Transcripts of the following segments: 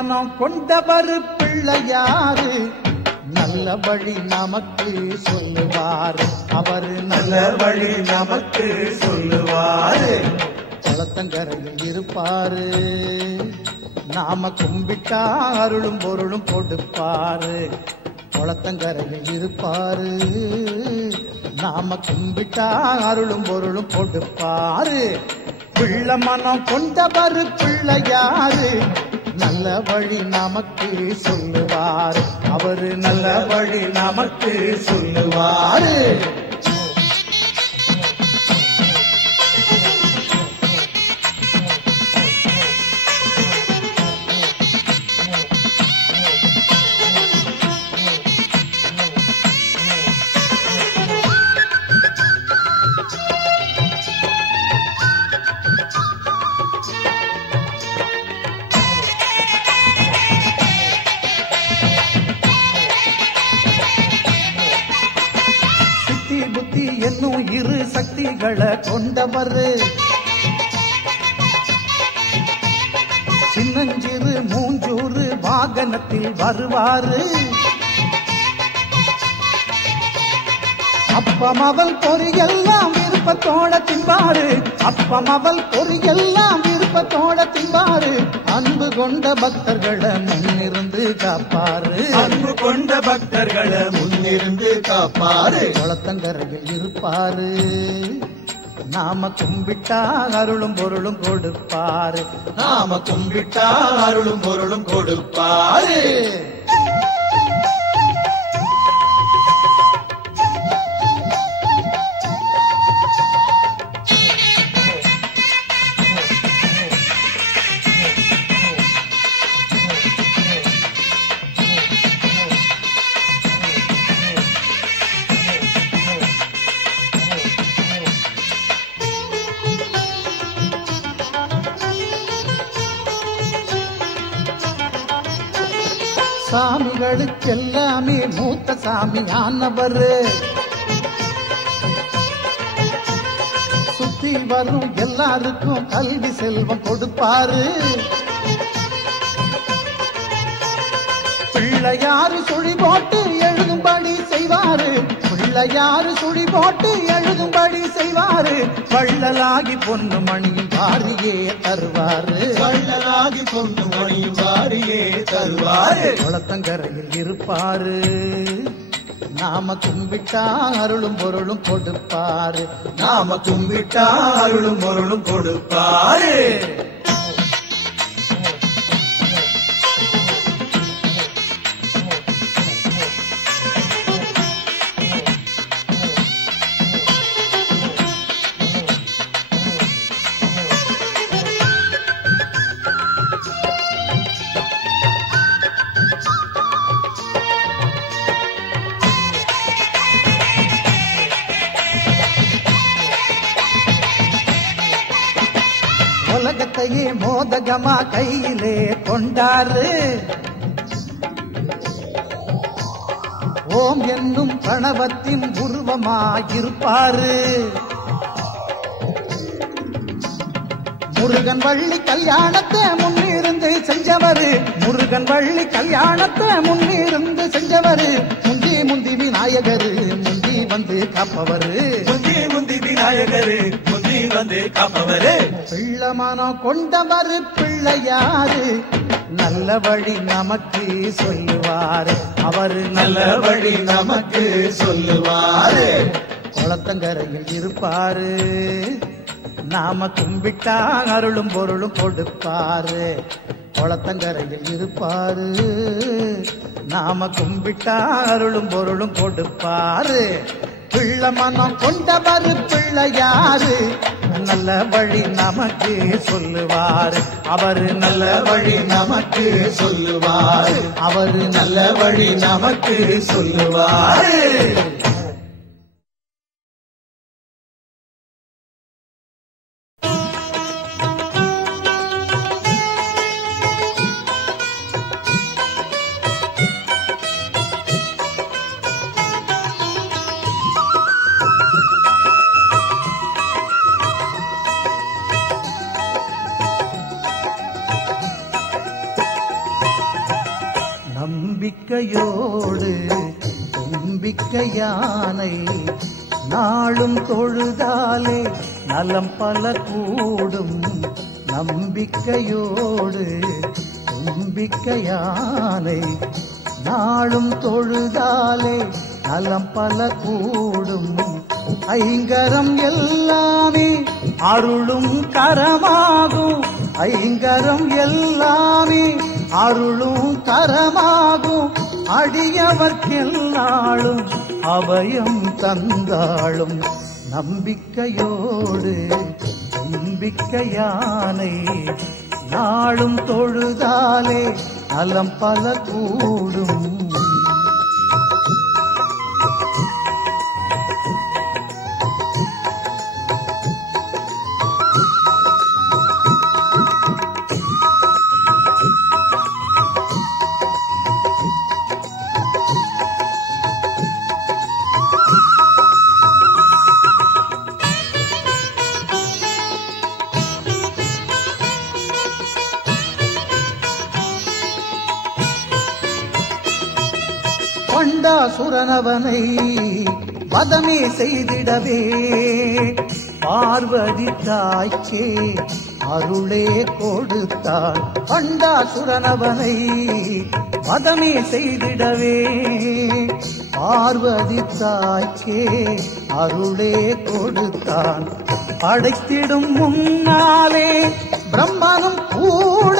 மனம் கொண்டவர் பிள்ளையாரு நல்ல வழி நமக்கு சொல்லுவார் அவர் நல்ல வழி நமக்கு சொல்லுவாரு குளத்தங்கரையில் இருப்பாரு நாம கும்பிட்டா அருளும் பொருளும் கொடுப்பாரு குளத்தங்கரையில் இருப்பாரு நாம கும்பிட்டா அருளும் பொருளும் கொடுப்பாரு பிள்ளை மனம் கொண்டவர் பிள்ளையாரு நல்ல வழி நமக்கு சொல்லுவார் அவரு நல்ல வழி நமக்கு சொல்லுவாரு என்னும் இரு சக்திகளை கொண்டவர் சின்னஞ்சிறு மூஞ்சூறு வாகனத்தில் வருவாரு அப்பம் அவள் பொறியெல்லாம் விருப்பத்தோட தின்பாரு அப்பம் அவள் பொறியெல்லாம் விருப்பத்தோட தின்பாரு அன்பு கொண்ட பக்தர்களை முன்னிருந்து காப்பாரு அன்பு கொண்ட பக்தர்களை முன்னிருந்து காப்பாரு குளத்தங்கரையில் இருப்பாரு நாம கும்பிட்டா அருளும் பொருளும் கொடுப்பாரு நாம கும்பிட்டா அருளும் பொருளும் கொடுப்பாரு சாமிகளுக்கெல்லாமே மூத்த சாமியானவர் சுத்தி வரும் எல்லாருக்கும் கல்வி செல்வம் கொடுப்பாரு பிள்ளையாரு சுழி போட்டு எழுதும்படி செய்வாரு பிள்ளையாரு சுழி போட்டு எழுதும்படி செய்வாரு வள்ளலாகி பொண்ணு மணியும் வாரியே தருவாரு வள்ளலாகி பொண்ணு மணியும் வாரியே தருவாரு குளத்தங்கரையில் இருப்பாரு நாம கும்பிட்டா அருளும் பொருளும் கொடுப்பாரு நாம கும்பிட்டா அருளும் பொருளும் கொடுப்பாரு உலகத்தையே மோதகமா கையிலே கொண்டாரு ஓம் என்னும் கணவத்தின் உருவமாயிருப்பாரு முருகன் வள்ளி கல்யாணத்தை முன்னிருந்து செஞ்சவரு முருகன் வள்ளி கல்யாணத்தை முன்னிருந்து செஞ்சவரு முந்தி முந்தி விநாயகரு முந்தி வந்து காப்பவரு முந்தி முந்தி விநாயகரு முந்தி வந்து காப்பவரு பிள்ளை மனம் கொண்டவர் பிள்ளையாரு நல்ல வழி நமக்கு சொல்லுவாரு அவரு நல்ல வழி நமக்கு சொல்லுவாரு குளத்தங்கரையில் இருப்பாரு நாம கும்பிட்டா அருளும் பொருளும் கொடுப்பாரு குளத்தங்கரையில் இருப்பாரு நாம கும்பிட்டா அருளும் பொருளும் கொடுப்பாரு பிள்ளை மனம் கொண்டவர் பிள்ளையாரு நல்ல வழி நமக்கு சொல்லுவாரு அவரு நல்ல வழி நமக்கு சொல்லுவாரு அவரு நல்ல வழி நமக்கு சொல்லுவாரு நம்பிக்கையோடு தும்பிக்கை யானை நாளும் தொழுதாலே நலம் பல கூடும். நம்பிக்கையோடு தும்பிக்கை யானை நாளும் தொழுதாலே நலம் பல கூடும். ஐங்கரம் எல்லாமே அருளும் கரமாகும். ஐங்கரம் எல்லாமே அருளும் கரமாகும். அடியவர்க்கெல்லாளும் அபயம் தந்தாளும். நம்பிக்கையோடு தும்பிக்கை யானை நாளும் தொழுதாலே நலம் பல கூடும். பண்டாசுரனவனை வதமே செய்திடவே பார்வதி தாய்க்கே அருளே கொடுத்தாள். பண்டாசுரனவனை வதமே செய்திடவே பார்வதி தாய்க்கே அருளே கொடுத்தான். படைத்திடும் முன்னாலே பிரம்மனும் கூட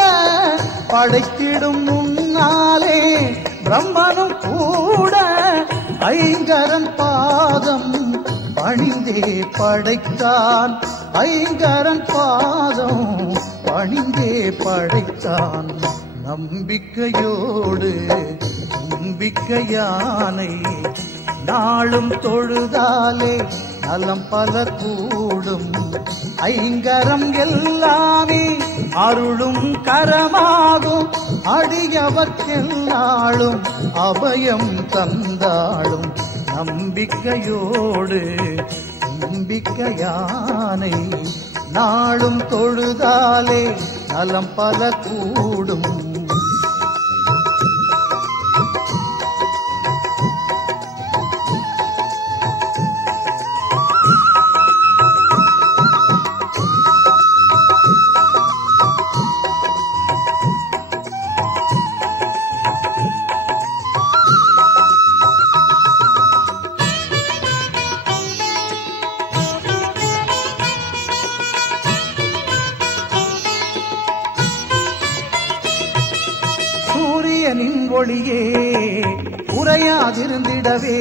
படைத்திடும் முன்னாலே பிரம்மனும் கூட ஐங்கரன் பாதம் பணிந்தே படைத்தான். ஐங்கரன் பாதம் பணிந்தே படைத்தான். நம்பிக்கையோடு தும்பிக்கை யானை நாளும் தொழுதாலே நலம் பல கூடும். ஐங்கரம் எல்லாமே அருளும் கரமாகும். அடியவர்க்கெல்லாளும் அபயம் தந்தாளும். நம்பிக்கையோடு தும்பிக்கை யானை நாளும் தொழுதாலே நலம் பல கூடும். சூரியனின் ஒளியே உறையாதிருந்திடவே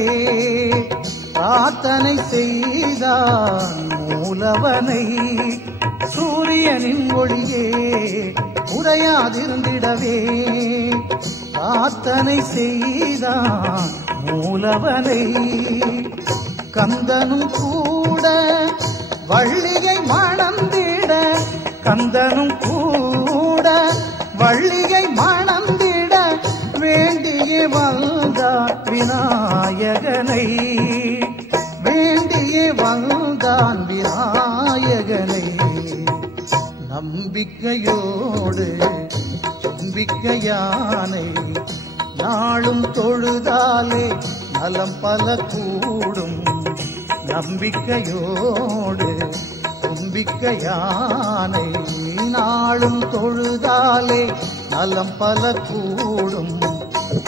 பிரார்த்தனை செய்தான் மூலவனை. சூரியனின் ஒளியே உறையாதிருந்திடவே பிரார்த்தனை செய்தான் மூலவனை. கந்தனும் கூட வள்ளியை மணந்திட கந்தனும் கூட வள்ளியை மணந்திட வேண்டியே வந்தான் விநாயகனை. வேண்டியே வந்தான் விநாயகனை. நம்பிக்கையோடு தும்பிக்கை யானை நாளும் தொழுதாலே நலம் பல கூடும். நம்பிக்கையோடு தும்பிக்கை யானை நாளும் தொழுதாலே நலம் பல கூடும்.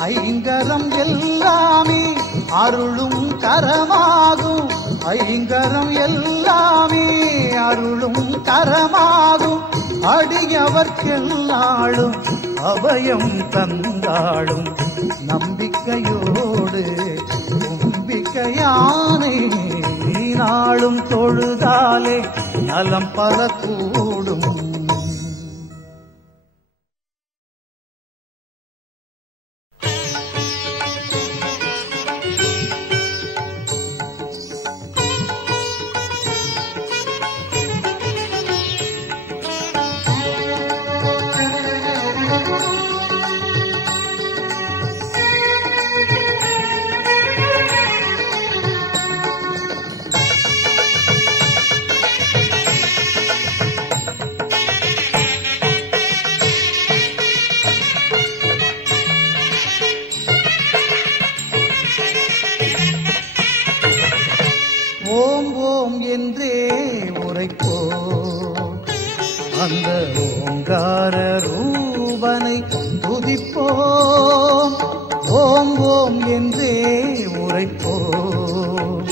ஐங்கரம் எல்லாமே அருளும் கரமாகும். ஐங்கரம் எல்லாமே அருளும் கரமாகும். அடியவர்க்கெல்லாளும் அபயம் தந்தாளும். நம்பிக்கையோடு தும்பிக்கை யானை நாளும் தொழுதாலே நலம் பல கூடும். ஓம் ஓம் என்றே உரைப்போம். அந்த ஓங்கார ரூபனை துதிப்போம். ஓம் ஓம் என்றே உரைப்போம்.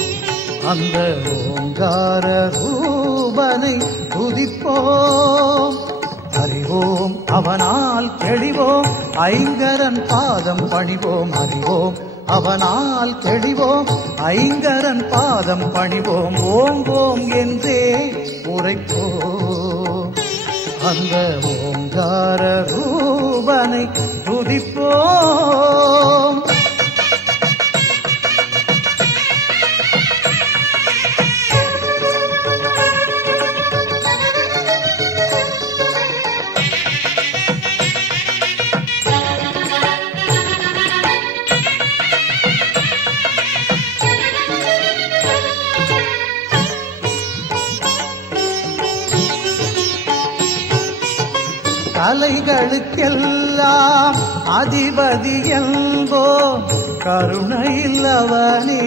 அந்த ஓங்கார ரூபனை துதிப்போம். அறிவோம் அவனால் தெளிவோம், ஐங்கரன் பாதம் பணிவோம். அறிவோம் அவனால் தெளிவோம், ஐங்கரன் பாதம் பணிவோம். ஓம் ஓம் என்றே உரைப்போம். அந்த ஓங்கார ரூபனை துதிப்போம். கலைகளுக்கெல்லாம் அதிபதி என்போம், கருணையில்லவனே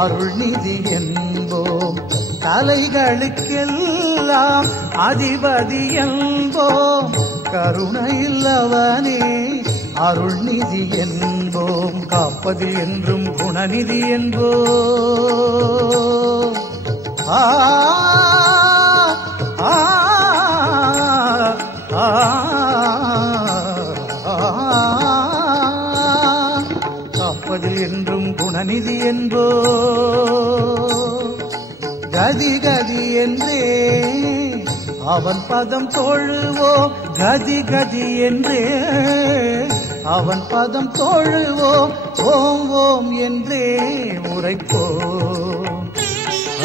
அருள்நிதி என்போம். கலைகளுக்கெல்லாம் அதிபதி என்போம், கருணையில்லவனே அருள்நிதி என்போம். காப்பது என்றும் குணநிதி என்போம். காப்பதில் என்றும் குணநிதி என்போ. கதி கதி என்றே அவன் பதம் தொழுவோம். கதி கதி என்றே அவன் பதம் தொழுவோம். ஓம் ஓம் என்றே உரைப்போம்.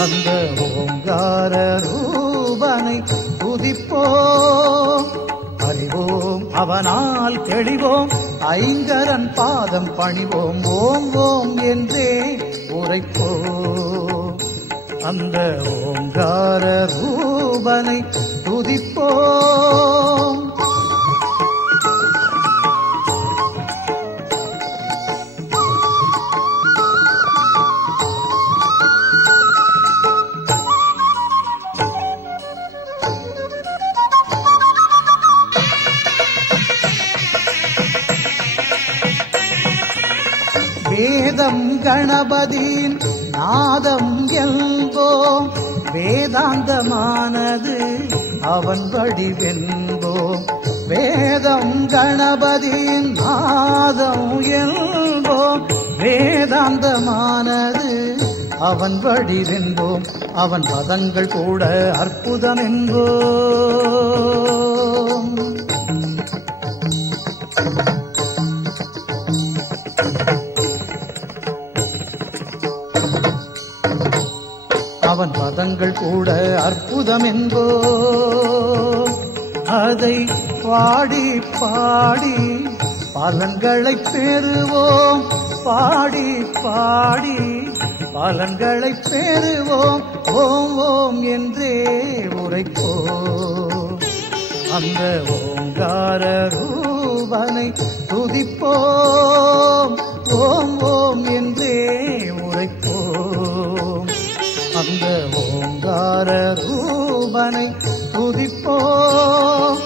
அந்த ஓங்கார ரூபனை துதிப்போம். அறிவோம் அவனால் தெளிவோம், ஐங்கரன் பாதம் பணிவோம். ஓம் ஓம் என்றே உரைப்போம். அந்த ஓங்கார ரூபனை துதிப்போம். வேதம் கணபதியின் நாதம் என்போம். வேதாந்தமானது அவன் வடிவென்போம். வேதம் கணபதியின் நாதம் என்போம். வேதாந்தமானது அவன் வடிவென்போம். அவன் பதங்கள் கூட அற்புதம் என்போம். அவன் பதங்கள் கூட அற்புதம் என்போம். அதை பாடி பாடி பலன்களை பெறுவோம். பாடி பாடி பலன்களை பெறுவோம். ஓம் ஓம் என்றே உரைப்போம். அந்த ஓங்கார ரூபனை துதிப்போம். ஓம் ஓம் என்றே உரைப்போம். அந்த ஓங்கார ரூபனை துதிப்போம்.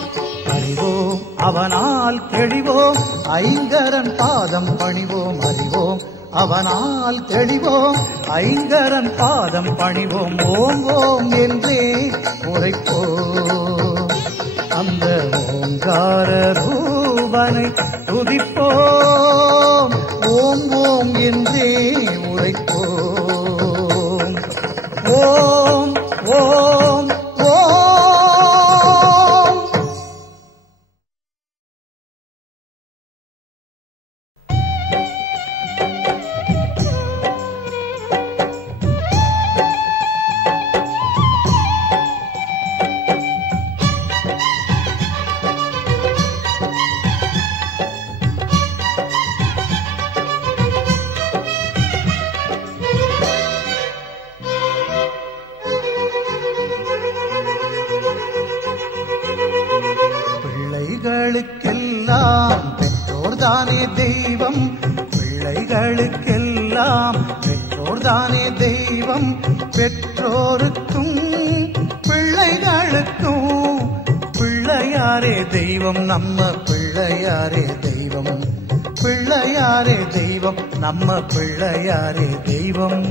அறிவோம் அவனால் தெளிவோம், ஐங்கரன் பாதம் பணிவோம். அறிவோம் அவனால் தெளிவோம், ஐங்கரன் பாதம் பணிவோம். ஓம் ஓம் என்றே உரைப்போம். அந்த ஓங்கார ரூபனை துதிப்போம். ஓம் ஓம் என்றே உரைப்போம். ஓம் ஓம் ஓம். பிள்ளைகளுக்கெல்லாம் பெற்றோர்தானே தெய்வம். பிள்ளைகளுக்கெல்லாம் பெற்றோர்தானே தெய்வம். தெய்வம் பெற்றோருக்கும் பிள்ளைகளுக்கும். பிள்ளையாரே தெய்வம் நம்ம பிள்ளையாரே தெய்வம், பிள்ளையாரே தெய்வம் நம்ம பிள்ளையாரே தெய்வம்.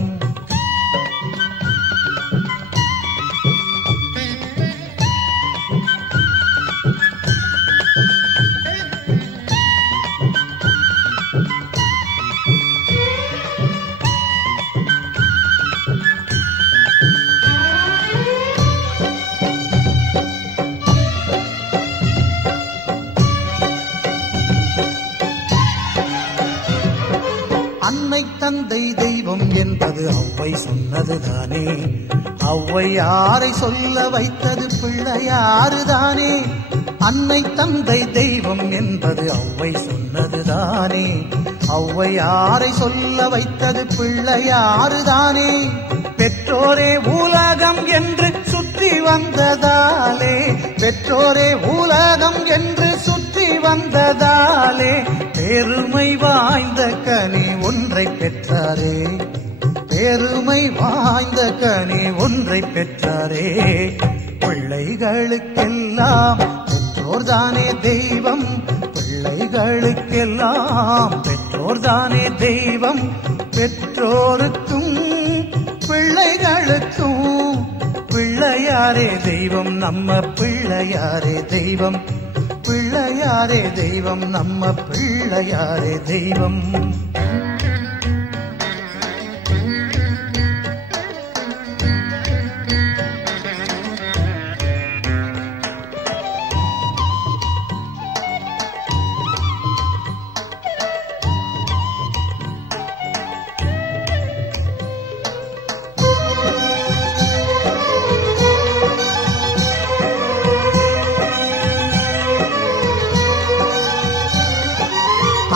அன்னை தந்தை தெய்வம் என்பது ஔவை சொன்னதுதானே, ஔவையாரை சொல்ல வைத்தது பிள்ளையாறுதானே. அன்னை தந்தை தெய்வம் என்பது ஔவை சொன்னதுதானே, ஔவையாரை சொல்ல வைத்தது பிள்ளையாறுதானே. பெற்றோரே உலகம் என்று சுற்றி வந்ததாலே, பெற்றோரே உலகம் என்று சுற்றி வந்ததாலே பெருமை வாய்ந்த கனி ஒன்றை பெற்றாரே, பெருமை வாய்ந்த கனி ஒன்றை பெற்றாரே. பிள்ளைகளுக்கெல்லாம் பெற்றோர்தானே தெய்வம், பிள்ளைகளுக்கெல்லாம் பெற்றோர்தானே தெய்வம். பெற்றோருக்கும் பிள்ளைகளுக்கும் பிள்ளையாரே தெய்வம் நம்ம பிள்ளையாரே தெய்வம், பிள்ளையாரே தெய்வம் நம்ம பிள்ளையாரே தெய்வம்.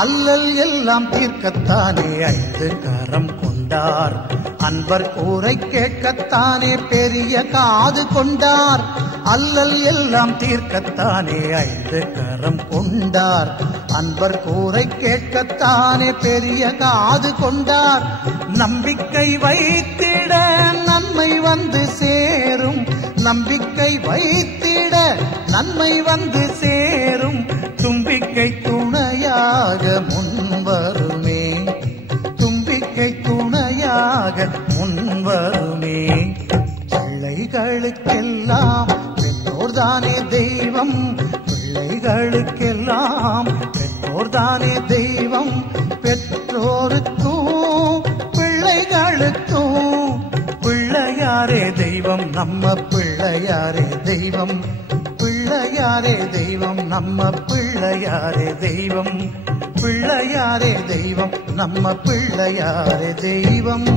அல்லல் எல்லாம் தீர்க்கத்தானே ஐந்து கரம் கொண்டார், அன்பர் கூரை கேட்கத்தானே பெரிய காது கொண்டார். அல்லல் எல்லாம் தீர்க்கத்தானே ஐந்து கரம் கொண்டார், அன்பர் கூரை கேட்கத்தானே பெரிய காது கொண்டார். நம்பிக்கை வைத்திட நன்மை வந்து சேரும், நம்பிக்கை வைத்திட நன்மை வந்து சேரும். தும்பிக்கை துணையாக முன்வருமே, தும்பிக்கை துணையாக முன்வருமே. பிள்ளைகளுக்கெல்லாம் பெற்றோர்தானே தெய்வம், பிள்ளைகளுக்கெல்லாம் பெற்றோர்தானே தெய்வம். பெற்றோருக்கும் பிள்ளைகளுக்கும் பிள்ளையாரே தெய்வம் நம்ம பிள்ளையாரே தெய்வம், பிள்ளையாரே தெய்வம் நம்ம பிள்ளையாரே தெய்வம், பிள்ளையாரே தெய்வம் நம்ம பிள்ளையாரே தெய்வம்.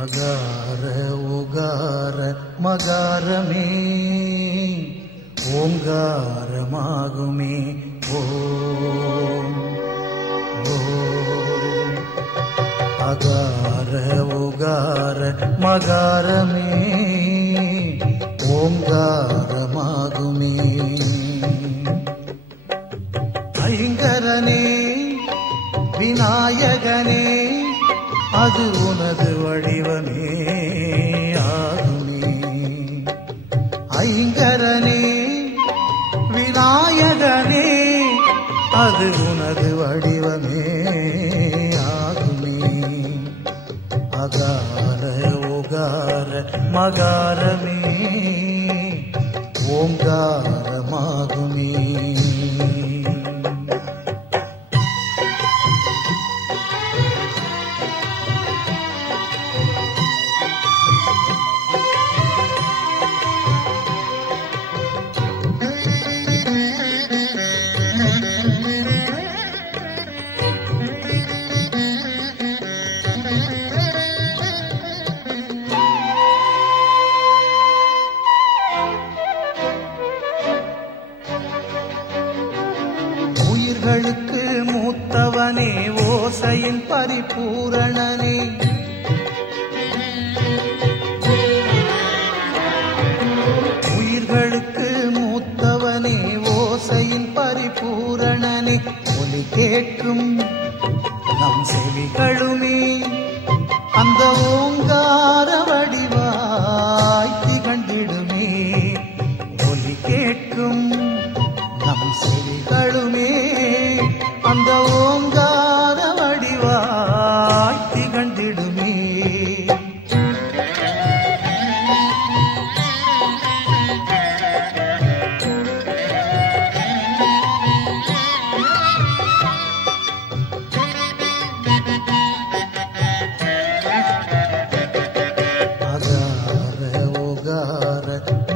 அகார உகார மகாரமே ஓங்காரமாகுமே ஓம் ஓம். அகார உகார மகாரமே ஓங்காரமாகுமே. ஐங்கரனே விநாயகனே அது உனது வடிவமே ஆகுமே. ஐங்கரனே விநாயகனே அது உனது வடிவமே ஆகுமே. அகார உகார மகாரமே ஓங்காரமாகுமே. உயிர்களுக்கு மூத்தவனே ஓசையின் பரிபூரணனே உயிர்களுக்கு மூத்தவனே ஓசையின் பரிபூரணனே ஒலி கேட்கும் நம் செவிகளுமே அந்த ஓங்கார வடிவாய் திகழ்ந்திடுமே ஒலி கேட்கும் நம் செவிகளுமே அந்த ஓங்கார வடிவாய் திகழ்ந்திடுமே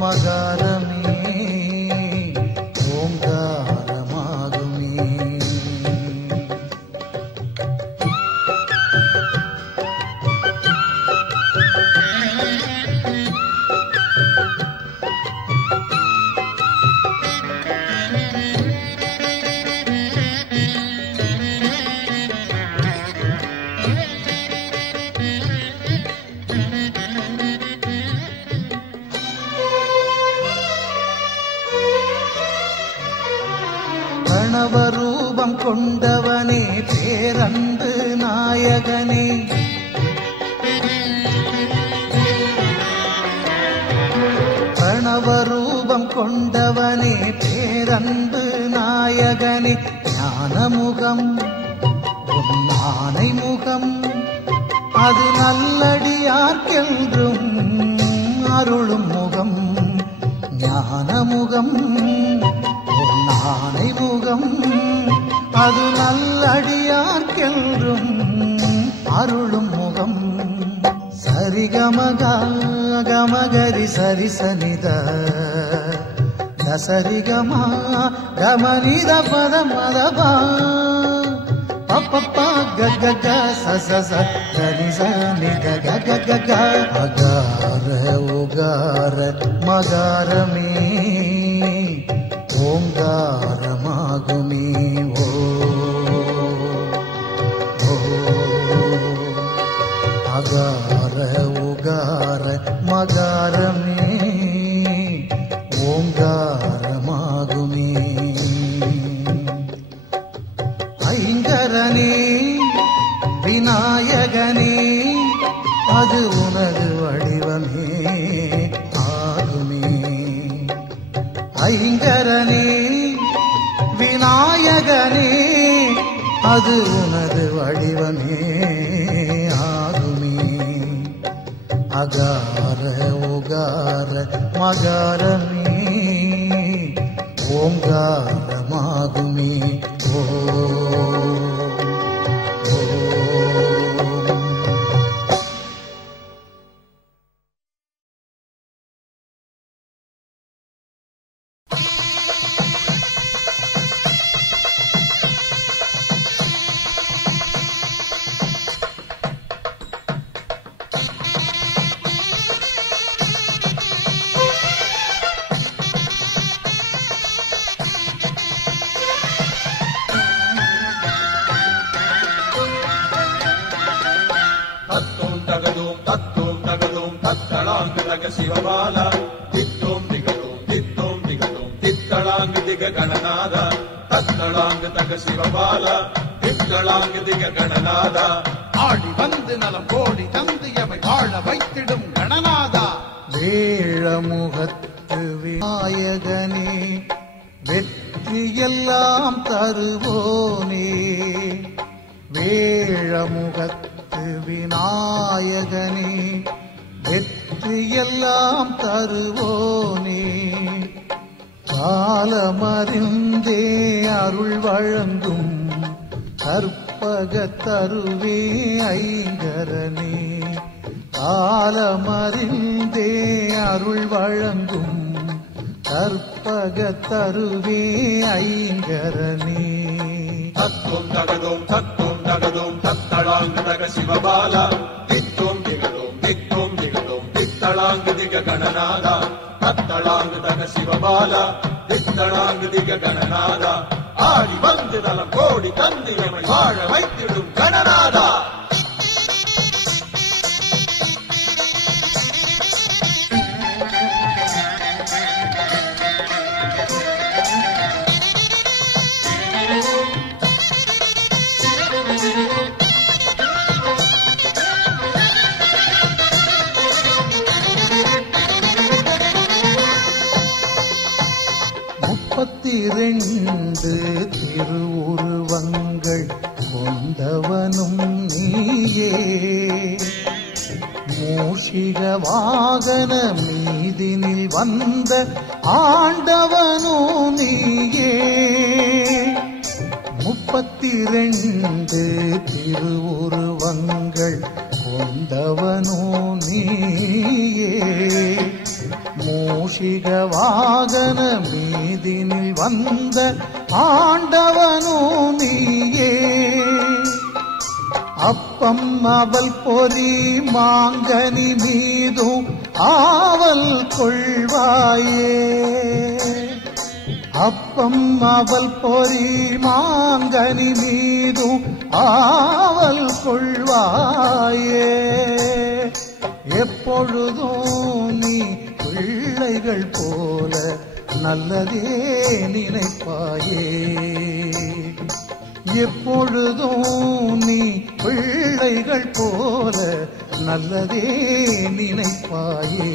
மகாரமே ஓங்காரமாகுமே பிரணவரூபம் கொண்டவனே பேரன்பு நாயகனே பிரணவரூபம் கொண்டவனே பேரன்பு நாயகனே ஞானமுகம் உன்னானை முகம் அது நல்லடியார்க்கென்றும் அருளும் முகம் ஞானமுகம் ஆனை முகம் அது நல்லடியார்க்கென்றும் அருளும் முகம் சரிகமக கமகரி சரிசனித தசரிகமா கமனித பதமதபா பப்பப்பா கக சச தனிசனித கக அகார உகார மகாரமே ஓங்காரமாகுமே ஓ அகார உகார மகாரமே ஓங்காரமாகுமே ஐங்கரனே விநாயகனே அது உனது வடிவமே ஆகுமே ஐங்கரனே விநாயகனே அது உனது வடிவமே ஆகுமே அகார உகார மகாரமே ஓங்காரமாகுமே ஓ சிவபாலா தித்தோம் திகழும் தித்தளாங்கு திக கணநாதா தத்தளாங்கு தக சிவபாலா தித்தளாங்கு திக கணநாதா ஆடி வந்து நலம் கோடி தந்து எமை வாழ வைத்திடும் கணநாதா வேழமுகத்து விநாயகனே வெற்றியெல்லாம் தருவோனே வேழமுகத்து விநாயகனே வெற்றியெல்லாம் தருவோனே காலமறிந்தே அருள் வழங்கும் கற்பகத் தருவே ஐங்கரனே காலமறிந்தே அருள் வழங்கும் கற்பகத் தருவே ஐங்கரனே தத்தும் தகதும் தத்தளாங்கு தக சிவபாலா தித்தோம் திகழும் தித்தளாங்கு திக கணநாதா தத்தளாங்கு தக சிவபாலா தித்தளாங்கு திக கணநாதா ஆடி வந்து நலம் கோடி தந்து எமை வாழ வைத்திடும் கணநாதா. முப்பத்திரண்டு திருவுருவங்கள் கொண்டவனும் நீயே, மூஷிக வாகன மீதினில் வந்த ஆண்டவனும் நீயே. முப்பத்திரண்டு திருவுருவங்கள் கொண்டவனும் நீயே, மூஷிக வாகன மீதினில் வந்த ஆண்டவனும் நீயே. அப்பம் அவள் பொறி மாங்கனி மீதும் ஆவல் கொள்வாயே, அப்பம் அவள் பொறி மாங்கனி மீதும் ஆவல் கொள்வாயே. எப்பொழுதும் நீ பிள்ளைகள் போல நல்லதே நினைப்பாயே, எப்பொழுதும் நீ பிள்ளைகள் போல நல்லதே நினைப்பாயே.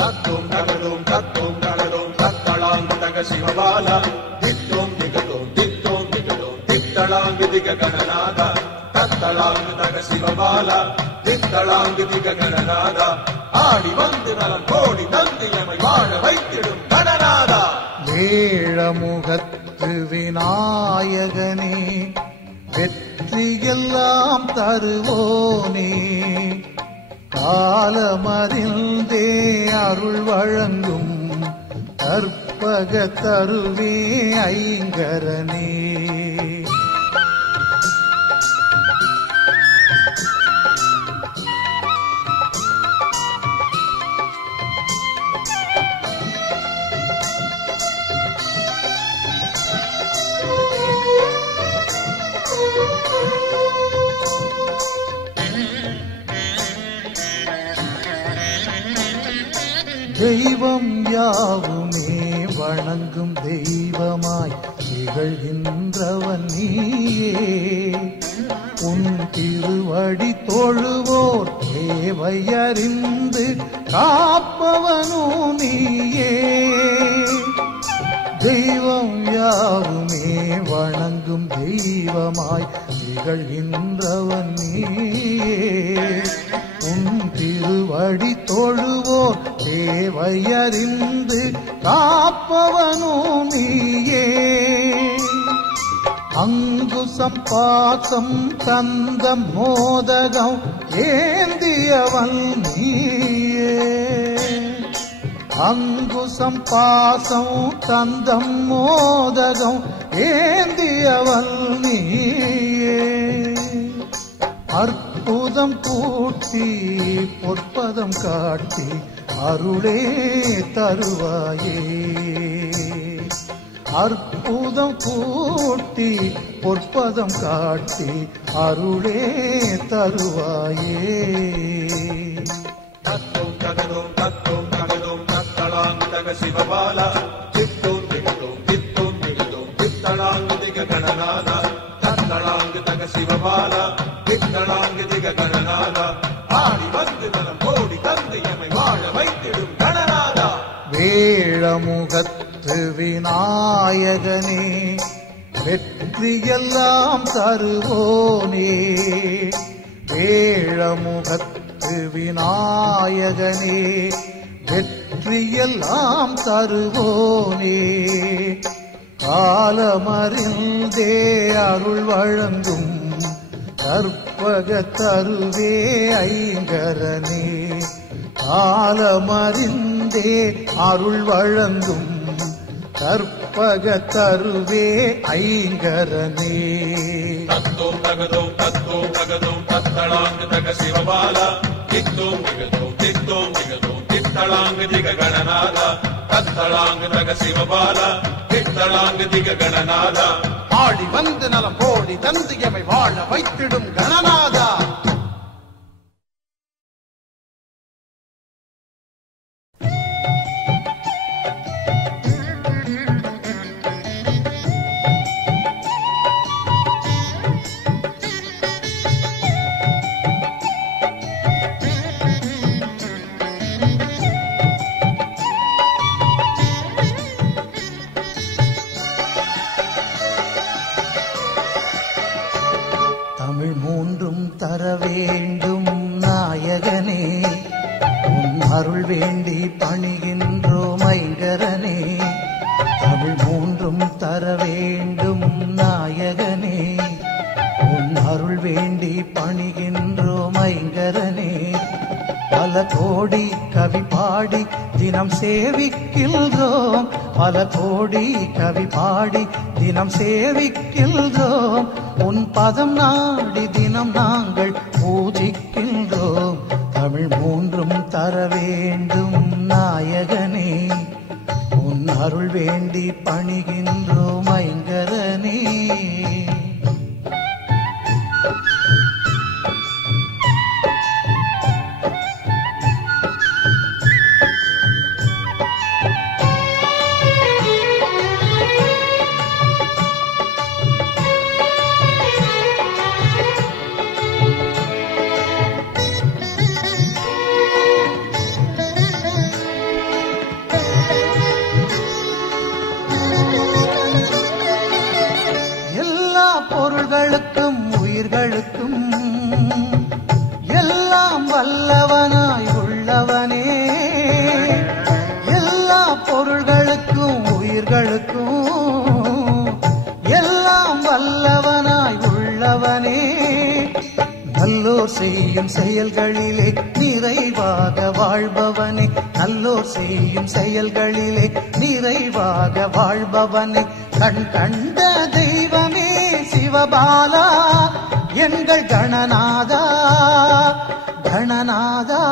தத்தும் தகதும் தத்தும் தகதும் தத்தளாங்கு தக சிவபாலா, தித்தோம் திகதோம் தித்தோம் திகதோம் தித்தளாங்கு திக கணநாதா. தத்தளாங்கு தக சிவபாலா, தித்தளாங்கு திக கணநாதா. ஆடி வந்து நலம் கோடி தந்து எமை வாழ வைத்திடும் கணநாதா. வேழமுகத்து விநாயகனே, வெற்றியெல்லாம் தருவோனே, காலமறிந்தே அருள் வழங்கும் கற்பக தருவே ஐங்கரனே. தெய்வம் யாவுமே வணங்கும் தெய்வமாய் திகழ்கின்றவன் நீயே, உன் திருவடி தொழுவோர் தேவையறிந்து காப்பவனோ நீயே. தெய்வம் யாவுமே வணங்கும் தெய்வமாய் திகழ்கின்றவன் நீயே, உன் திருவடி தொழுவோர் தேவையறிந்து காப்பவனோ நீயே. அங்குசம் பாசம் தந்தம் மோதகம் ஏந்தியவன் நீயே, அங்குசம் பாசம் தந்தம் மோதகம் ஏந்தியவன் நீயே. அற்புதம் கூட்டி பொற்பதம் காட்டி அருளே தருவாயே, அற்புதம் கூட்டி பொற்பதம் காட்டி அருளே தருவாயே. தத்தும் தகதும் தத்தும் தகதும் தத்தளாங்கு தக சிவபாலா, தித்தோம் திகதோம் தித்தோம் திகதோம் தித்தளாங்கு திக கணநாதா. தத்தளாங்கு தக சிவபாலா, தித்தளாங்கு திக கணநாதா. ஆடி வந்து நலம் கோடி தந்து எமை வாழ வைத்திடும் கணநாதா. வேழமுகத்து விநாயகனே, வெற்றியெல்லாம் தருவோனே, வேழமுகத்து விநாயகனே, வெற்றியெல்லாம் தருவோனே, காலமறிந்தே அருள் வழங்கும் கற்பக தருவே ஐங்கரனே, காலமறிந்தே அருள் வழங்கும் கற்பக தருவே ஐங்கரனே. தத்தோம் தகதோம் தத்தோம் தகதோம் தத்தளாங்கு தக சிவபாலா, தித்தோம் திகதோம் தித்தோம் திகதோம் தித்தளாங்கு திக கணநாதா. தத்தளாங்கு தக சிவபால தித்தளாங்கு திக கணநாத ஆடி வந்து நலம் கோடி தந்தியமை வாழ வைத்திடும் கணநாதா. தமிழ் மூன்றும் தர வேண்டும் நாயகனே, உன் அருள் வேண்டி பணிகின்றோம் ஐங்கரனே. தமிழ் மூன்றும் தர வேண்டும் நாயகனே, உன் அருள் வேண்டி பணிகின்றோம் ஐங்கரனே. பல கோடி கவி பாடி தினம் சேவிக்கின்றோம், பல கோடி கவி பாடி தினம் சேவிக்கின்றோம். உன் பதம் நாடி தினம் நாங்கள் பூஜிக்கின்றோம். தமிழ் மூன்றும் தர வேண்டும் நாயகனே, உன் அருள் வேண்டி பணிகின்றோம் ஐங்கரனே. பொருள்களுக்கும் உயிர்களுக்கும் எல்லாம் வல்லவனாய் உள்ளவனே. எல்லா பொருள்களுக்கும் உயிர்களுக்கும் எல்லாம் வல்லவனாய் உள்ளவனே. நல்லோர் செய்யும் செயல்களிலே நிறைவாக வாழ்பவனே, நல்லோர் செய்யும் செயல்களிலே நிறைவாக வாழ்பவனே. கண் கண்ட தெய்வமே சிவபாலா, எங்கள் கணநாதா கணநாதா.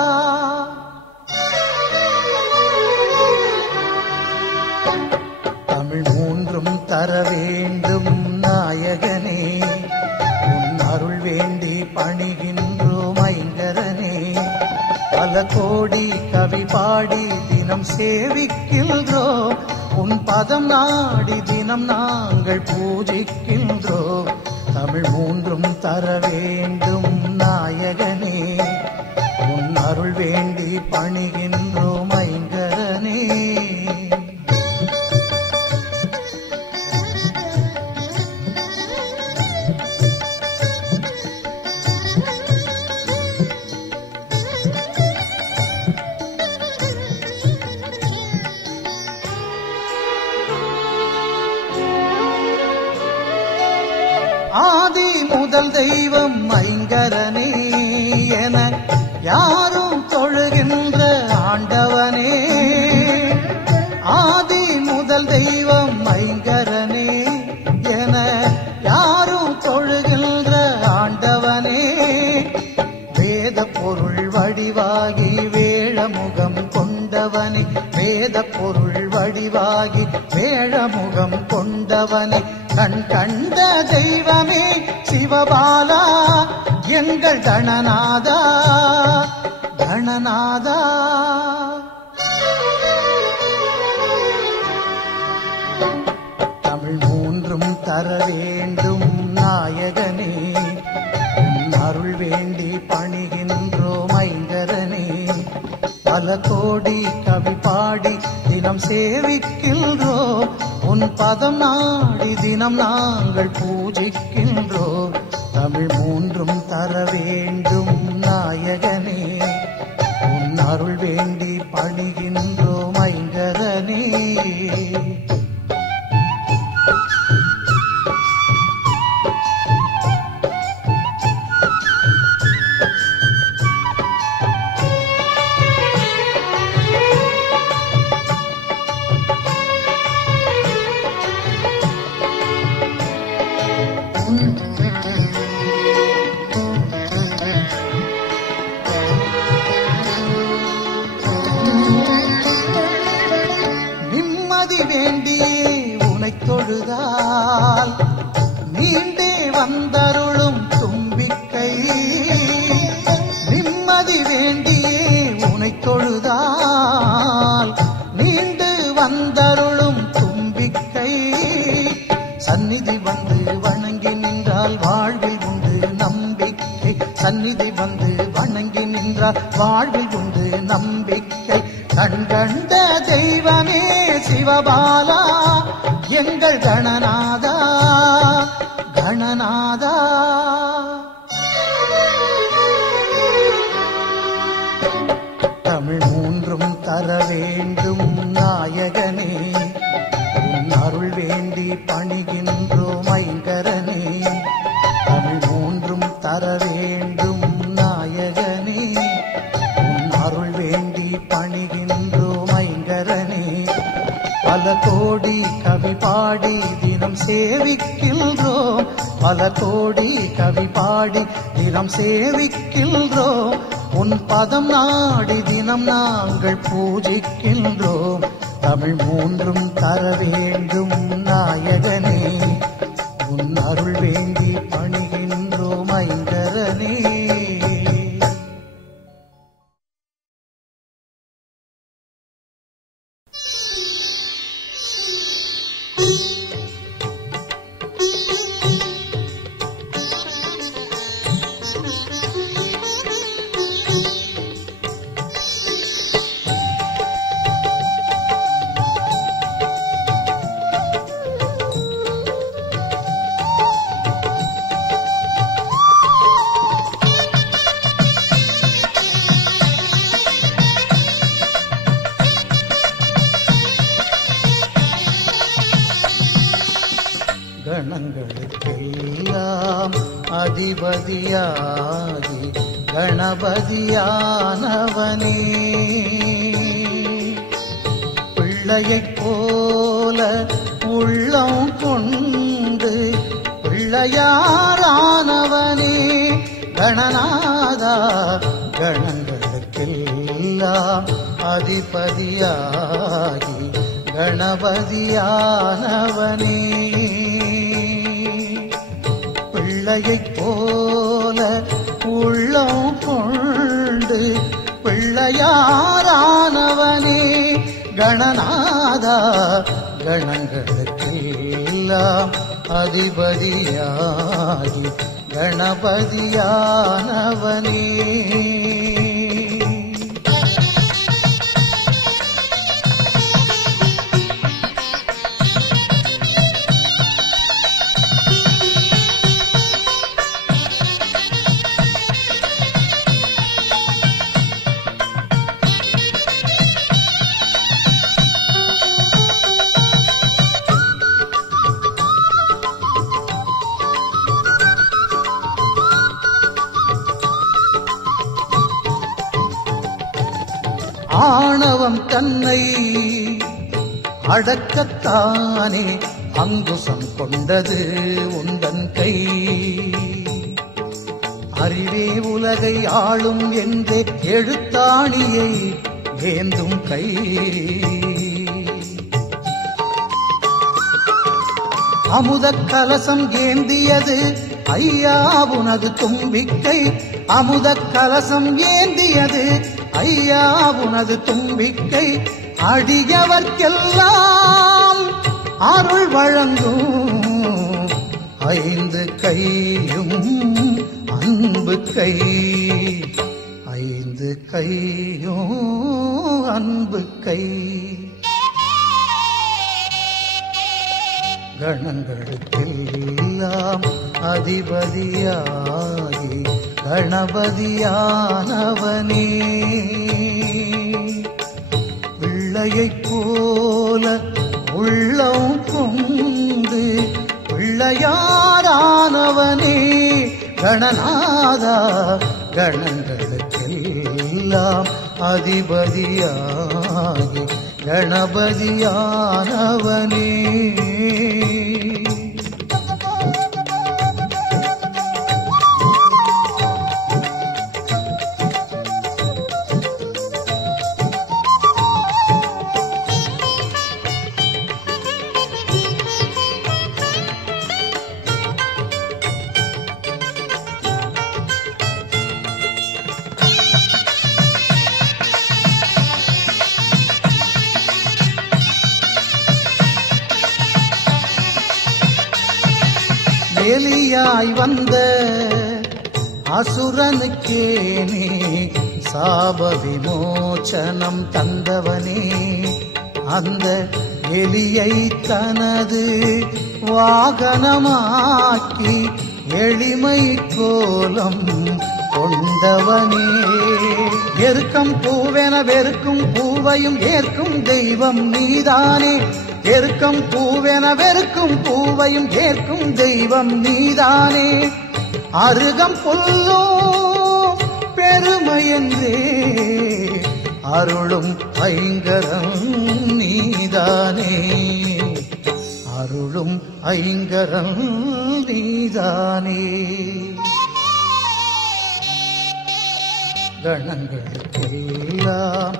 தமிழ் மூன்றும் தர வேண்டும் நாயகனே, உன் அருள் வேண்டி பணிகின்றோம் ஐங்கரனே. பல கோடி கவி பாடி தினம் சேவிக்கின்றோம், உன் பதம் நாடி தினம் நாங்கள் பூஜிக்கின்றோம். தமிழ் மூன்றும் தர வேண்டும் நாயகனே, உன் அருள் வேண்டி பணிகின்றோம் ஐங்கரனே. ஆதி முதல் தெய்வம் ஐங்கரனே என யாரும் தொழுகின்ற ஆண்டவனே. ஆதி முதல் தெய்வம் ஐங்கரனே என யாரும் தொழுகின்ற ஆண்டவனே. வேத பொருள் வடிவாகி வேழமுகம் கொண்டவனே, வேத பொருள் வடிவாகி வேழமுகம் கொண்டவனே. கண் கண்ட தெய்வமே சிவபாலா, எங்கள் கணநாதா கணநாதா. தமிழ் மூன்றும் தர வேண்டும் நாயகனே, உன் அருள் வேண்டி பணிகின்றோம் ஐங்கரனே. பல கோடி கவி பாடி தினம் சேவிக்கின்றோம், உன் பதம் நாடி தினம் நாங்கள் பூஜிக்கின்றோம். தமிழ் மூன்றும் தர வேண்டும் நாயகனே, உன் அருள் வேண்டி பணிகின்றோம் ஐங்கரனே. தந்தருளும் தும்பிக்கை நிம்மதி வேண்டியே உனை தொழுதால் நீண்டு வந்தருளும் தும்பிக்கை சந்நிதி வந்து வணங்கி நின்றால் வாழ்வில் உண்டு நம்பிக்கை சந்நிதி வந்து வணங்கி நின்றால் வாழ்வில் உண்டு நம்பிக்கை கண்கண்ட தெய்வமே சிவபாலா எங்கள் கணநாதா கணநாதா தமிழ் மூன்றும் தர வேண்டும் நாயகனே உன் அருள் வேண்டி பணிகின்றோம் ஐங்கரனே தமிழ் மூன்றும் தர வேண்டும் நாயகனே உன் அருள் வேண்டி பணிகின்றோம் ஐங்கரனே பல கோடி கவி பாடி தினம் சேவிக்கின்றோம் பல கோடி கவி பாடி தினம் சேவிக்கின்றோம் உன் பதம் நாடி தினம் நாங்கள் பூஜிக்கின்றோம் தமிழ் மூன்றும் தர வேண்டும் நாயகனே உன் அருள் வேண்டி பணிகின்றோம் ஐங்கரனே கணங்களுக்கெல்லாம் அதிபதியாகி கணபதியானவனே பிள்ளையைப் போல உள்ளம் கொண்டு பிள்ளையாரானவனே கணநாதா கணங்களுக்கெல்லாம் அதிபதியாகி கணபதியானவனே பிள்ளையைப் போல உள்ளம் கொண்டு பிள்ளையாரானவனே கணநாதா கணங்களுக்கெல்லாம் அதிபதியாகி கணபதியானவனே ஆணவம் தன்னை அடக்கத்தானே அங்குசம் கொண்டது உந்தன் கை அறிவே உலகை ஆளும் என்றே எழுத்தாணியை ஏந்தும் கை அமுதக் கலசம் ஏந்தியது ஐயா உனது தும்பிக்கை அமுதக் கலசம் ஏந்தியது ஐயா உனது தும்பிக்கை அடியவர்க்கெல்லாம் அருள் வழங்கும் ஐந்து கையும் அன்பு கை ஐந்து கையும் அன்பு கை கணங்களுக்கெல்லாம் அதிபதியாகி கணபதியானவனே பிள்ளையைப் போல உள்ளம் கொண்டு பிள்ளையாரானவனே கணநாதா கணங்களுக்கெல்லாம் அதிபதியாகி கணபதியானவனே எலியாய் வந்த அசுரனுக்கே நீ சாப விமோச்சனம் தந்தவனே, அந்த எலியை தனது வாகனமாக்கி எளிமை கோலம் கொண்டவனே. எருக்கம் பூவென வெறுக்கும் பூவையும் ஏற்கும் தெய்வம் நீதானே, எருக்கம் பூவென வெறுக்கும் பூவையும் ஏற்கும் தெய்வம் நீதானே. அருகம் புல்லோ பெருமையென்றே அருளும் ஐங்கரம் நீதானே, அருளும் ஐங்கரம் நீதானே. கணங்களுக்கெல்லாம்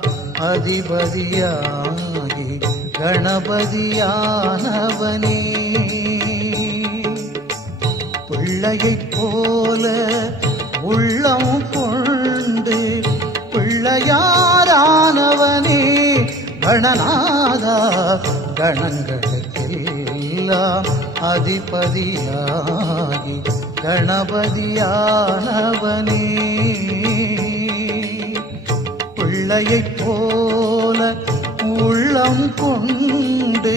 அதிபதியாகி கணபதியானவனே, பிள்ளையைப் போல உள்ளம் கொண்டு பிள்ளையாரானவனே கணநாதா. கணங்களுக்கெல்லாம் அதிபதியாகி கணபதியானவனே, பிள்ளையைப் போல உள்ளம் கொண்டு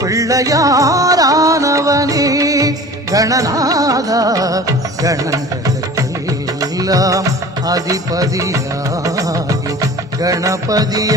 பிள்ளையாரானவனே கணநாதா. கணங்களுக்கெல்லாம் அதிபதியாகி கணபதியானவனே.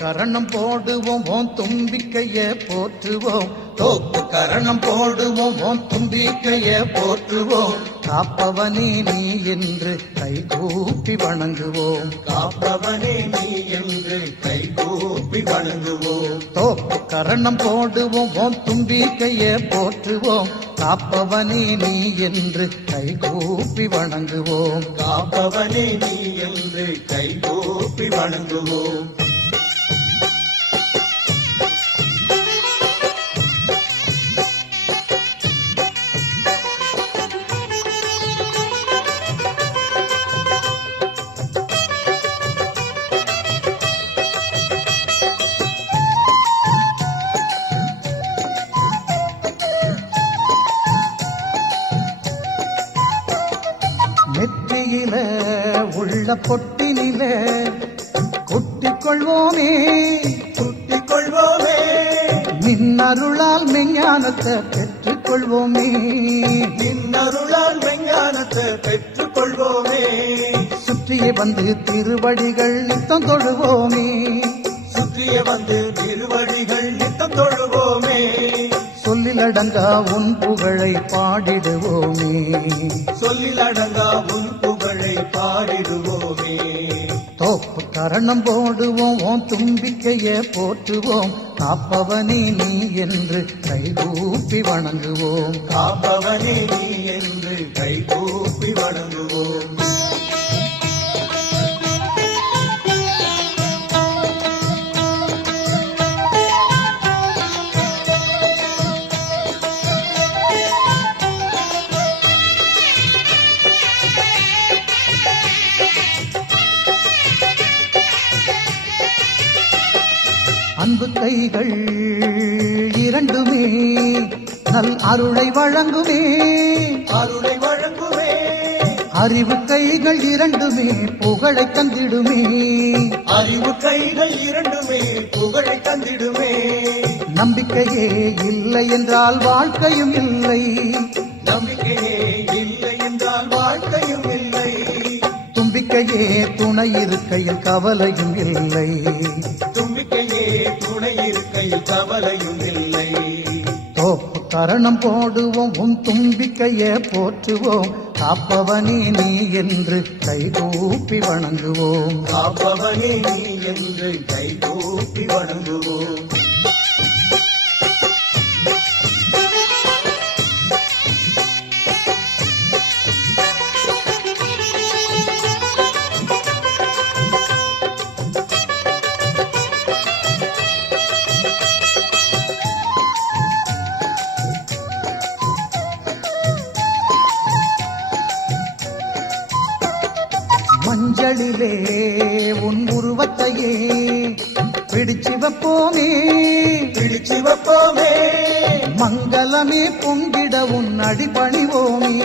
கரணம் போடுவோம் ஓம் தும்பிக்கைய போற்றுவோம், தோப்பு கரணம் போடுவோம் ஓம் தும்பிக்கைய போற்றுவோம். காப்பவனே நீ என்று கைகூப்பி வணங்குவோம், காப்பவனே நீ என்று கைகூப்பி வணங்குவோம். தோப்பு கரணம் போடுவோம் ஓம் தும்பிக்கைய போற்றுவோம். காப்பவனே நீ என்று கைகூப்பி வணங்குவோம், காப்பவனே நீ என்று கைகூப்பி வணங்குவோம். நெற்றியில உள்ள பொட்டினில குட்டிக் கொள்வோமே, குட்டிக் கொள்வோமே. நின்னருளால் மெஞ்ஞானத்தை பெற்றுக் கொள்வோமே, நின்னருளால் மெஞ்ஞானத்தை பெற்றுக் கொள்வோமே. சுற்றியே வந்து திருவடிகள் நித்தம் தொழுவோமே, சுற்றிய வந்து திருவடிகள் நித்தம் தொழுவோமே. சொல்லிலடங்கா உன் புகழை பாடிடுவோமே, சொல்லிலடங்கா உன் புகழை பாடிடுவோமே. தோப்பு கரணம் போடுவோம் உன் தும்பிக்கைய போற்றுவோம். காப்பவனே நீ என்று கைகூப்பி வணங்குவோம், காப்பவனே நீ என்று கைகூப்பி வணங்குவோம். அன்பு கைகள் இரண்டுமே நல் அருளை வழங்குமே, அருளை வழங்குமே. அறிவு கைகள் இரண்டுமே புகழை தந்திடுமே, அறிவு கைகள் இரண்டுமே புகழை தந்திடுமே. நம்பிக்கையே இல்லை என்றால் வாழ்க்கையும் இல்லை, நம்பிக்கையே இல்லை என்றால் வாழ்க்கையும் இல்லை. தும்பிக்கையே துணை இருக்கையில் கவலையும் இல்லை, தும்பிக்கையே துணை இருக்கையில் கவலையும் இல்லை. தோப்பு கரணம் போடுவோம் உன் தும்பிக்கைய போற்றுவோம். காப்பவனே நீ என்று கைகூப்பி வணங்குவோம். காப்பவனே நீ என்று கைகூப்பி வணங்குவோம். மஞ்சளிலே உன் உருவத்தையே பிடிச்சு வைப்போமே, பிடிச்சு வைப்போமே. மங்களமே பொங்கிட உன் அடிபணிவோமே,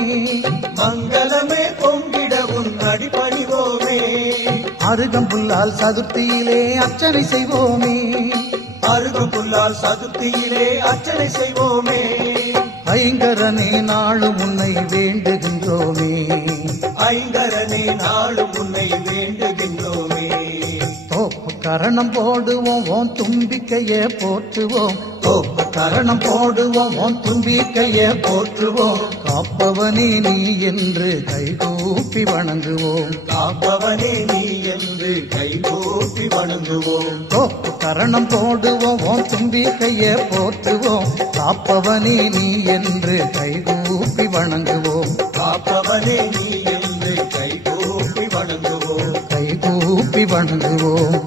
மங்களமே பொங்கிட உன் அடிபணிவோமே. அருகம்புல்லால் சதுர்த்தியிலே அர்ச்சனை செய்வோமே, அருகம்புல்லால் சதுர்த்தியிலே அர்ச்சனை செய்வோமே. ஐங்கரனே நாளும் உன்னை வேண்டுகின்றோமே, ஐங்கரனே நாளும் உன்னை வேண்டுகின்றோமே. தோப்பு கரணம் போடுவோம் உன் தும்பிக்கையே போற்றுவோம், தோப்பு கரணம் போடுவோம் உன் தும்பிக்கையே போற்றுவோம். காப்பவனே நீ என்று கைகூப்பி வணங்குவோம், காப்பவனே நீ என்று கைகூப்பி வணங்குவோம். தோப்பு கரணம் போடுவோம் உன் தும்பிக்கையே போற்றுவோம். காப்பவனே நீ என்று கைகூப்பி வணங்குவோம், காப்பவனே நீ என்று கைகூப்பி வணங்குவோம். கைகூப்பி வணங்குவோம்.